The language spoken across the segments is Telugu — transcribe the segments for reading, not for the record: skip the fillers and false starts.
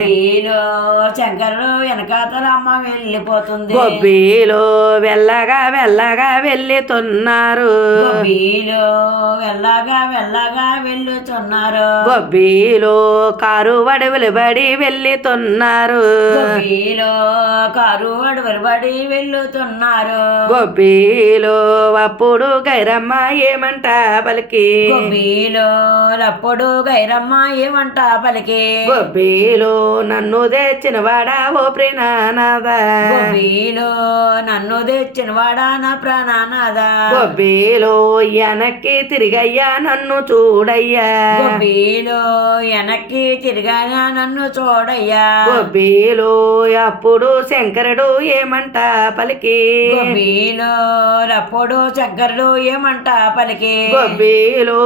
గొబ్బీలో శంకరుడు వెనకాతలమ్మ వెళ్ళిపోతుంది. గొబ్బీలో వెళ్ళగా వెళ్ళుతున్నారు. గొబ్బీలో వెళ్ళగా వెళ్ళుతున్నారు. గొబ్బీలో కారు అడవులు బడి వెళ్ళుతున్నారు. గొబ్బీలో కారు అడవులు బడి వెళ్ళుతున్నారు. గొబ్బీలో అప్పుడు గైరమ్మ ఏమంట పలికి. గొబ్బీలో అప్పుడు గైరమ్మ ఏమంట పలికి. గొబ్బీలో నన్ను తెచ్చిన వాడా ఓ ప్రేణనాథ. గొబ్బీలో నన్ను తెచ్చిన వాడా నా ప్రాణనాథ. గొబ్బీలో వెనక్కి తిరిగయ్యా నన్ను చూడయ్యా. గొబ్బీలో వెనక్కి తిరిగాయా నన్ను చూడయ్యా. గొబ్బీలో అప్పుడు శంకరుడు ఏమంట పలికి. గొబ్బీలో అప్పుడు శంకరుడు ఏమంట పలికి. గొబ్బీలో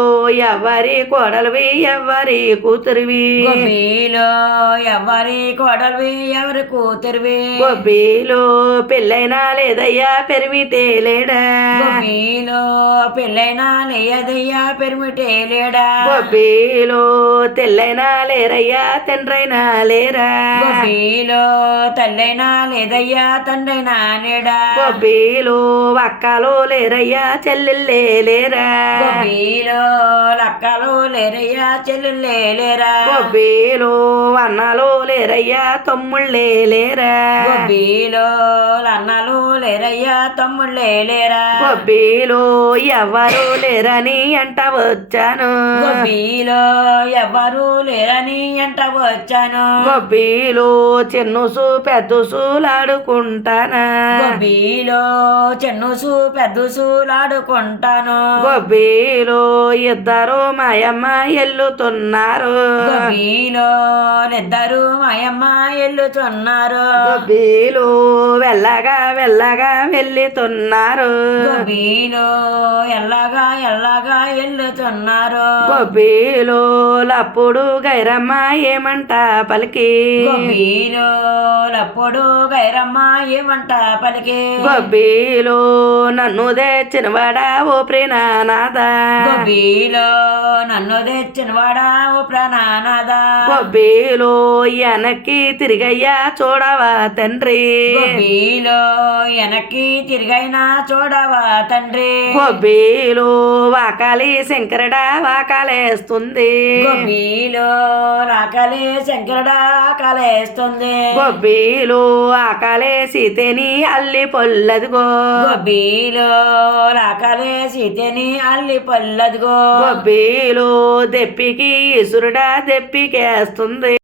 ఎవరి కోడలివి ఎవరి కూతురివి. గొబ్బీలో ఎవరి కోడలివి ఎవరి కూతురివి. గొబ్బీలో పెళ్ళైనా లేదయ్యా పెరిమిటే లేడా. గొబ్బీలో పెళ్ళైనా లేదయ్యా పెరిమిటే లేడా. గొబ్బీలో తెల్లైనా లేరయ్యా తండ్రైనా లేరా. గొబ్బీలో తల్లైనా లేదయ్యా తండ్రైనా లేడా. గొబ్బీలో అక్కలు లేరయ్యా చెల్లెళ్ళే లేరా. గొబ్బీలో లక్కలు లేరయ్యా చెల్లెళ్ళే లేరా. గొబ్బీలో అన్నలు లేరయ్యా తమ్ముళ్ళే లేరా. గొబ్బీలో అన్నలు లేరయ్యా తమ్ముళ్ళే లేరా. గొబ్బీలో ఎవరు లేరని అంట వచ్చాను. గొబ్బీలో ఎవరు లేరని అంట వచ్చాను. గొబ్బీలో చిన్నుసు పెద్దసులాడుకుంటానా. గొబ్బీలో చిన్నుసు పెద్దసులాడుకుంటాను. గొబ్బీలో ఇద్దరు మాయమ్మ ఎల్లుతున్నారు. గొబ్బీలో ఇద్దరు మాయమ్మ ఎల్లుతున్నారు. గొబ్బీలో వెళ్ళగా వెళ్ళుతున్నారు. గొబ్బీలో ఎల్లగా ఎల్లుతున్నారు. గొబ్బీలో అప్పుడు గైరమ్మ ఏమంట పలికి. గొబ్బీలో అప్పుడు గైరమ్మ ఏమంట పలికి. గొబ్బీలో నన్ను తెచ్చిన వాడా ఓ ప్రేణనాథ. గొబ్బీలో నన్ను తెచ్చిన వాడా ఓ ప్రాణనాథ. గొబ్బీలో వెనక్కి తిరిగయ్యా చూడవా తండ్రి. గొబ్బీలో వెనక్కి తిరిగైనా చూడవా తండ్రి. గొబ్బీలో వాకాలి శంకరుడా వాకాలేస్తుంది. గొబ్బీలో రాకలే శంకరుడా ఆకలేస్తుంది. గొబ్బీలో ఆకలే సీతని అల్లి పొల్లదిగో. గొబ్బీలో రాకలే సీతని అల్లి పొల్లదిగో. గొబ్బీలో దెప్పికి ఈశ్వరుడా దెప్పికేస్తుంది.